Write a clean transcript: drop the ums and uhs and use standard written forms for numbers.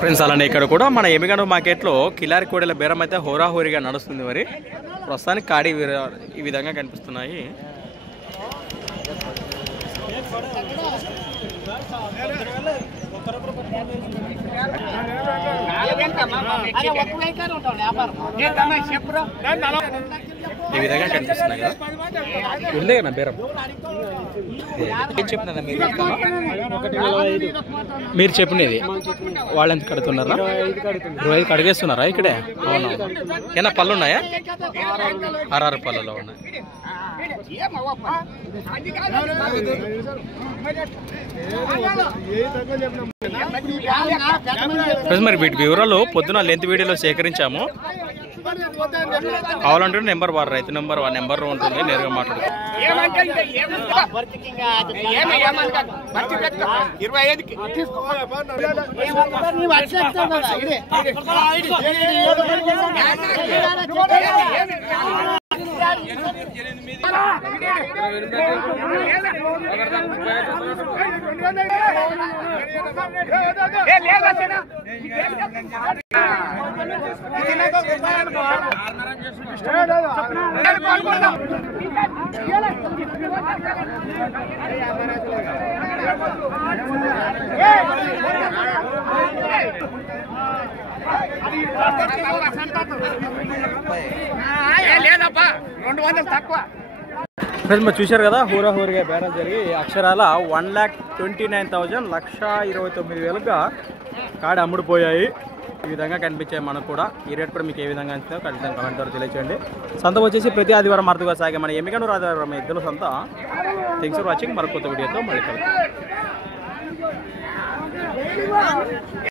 Friends అలానే ఇక్కడ కూడా మన ఎమిగండ మార్కెట్లో కిలారి కోడెల బేరం అయితే హోరాహోరీగా నడుస్తుంది. మరి ప్రస్తుతానికి కాడి ఈ విధంగా కనిపిస్తున్నాయి. ఈ విధంగా కనిపిస్తున్నాయి కదా. ఉందే కదా బేరం. ఏం చెప్పినా మీరు చెప్పినది వాళ్ళు ఎంత కడుతున్నారా? 25 కడిగేస్తున్నారా ఇక్కడే? అవునా? ఏమన్నా పళ్ళు ఉన్నాయా? 6 పళ్ళలో ఉన్నాయి. మరి వీటి వివరాలు పొద్దున లెంత్ వీడియోలో సేకరించాము. కావాలంటే నెంబర్ వారు రైతు నెంబర్ నెంబర్ ఉంటుంది, నేరుగా మాట్లాడుతుంది. ఫ్రెండ్స్ మీరు చూశారు కదా, హోరాహోరీగా బేరం జరిగి అక్షరాల 1,29,000 1,29,000గా కాడి అమ్ముడుపోయాయి. ఈ విధంగా కనిపించాయి మనకు కూడా. ఈ రేట్ కూడా మీకు ఏ విధంగా అనిపిస్తుందో ఖచ్చితంగా కమెంట్ ద్వారా తెలియచేయండి. సంత వచ్చేసి ప్రతి ఆదివారం అరుదుగా సాగే మన ఎమిగండ ఆదివారం ఇద్దరు సంత. Thanks for watching. మరొక కొత్త వీడియోతో మళ్ళీ కలుద్దాం.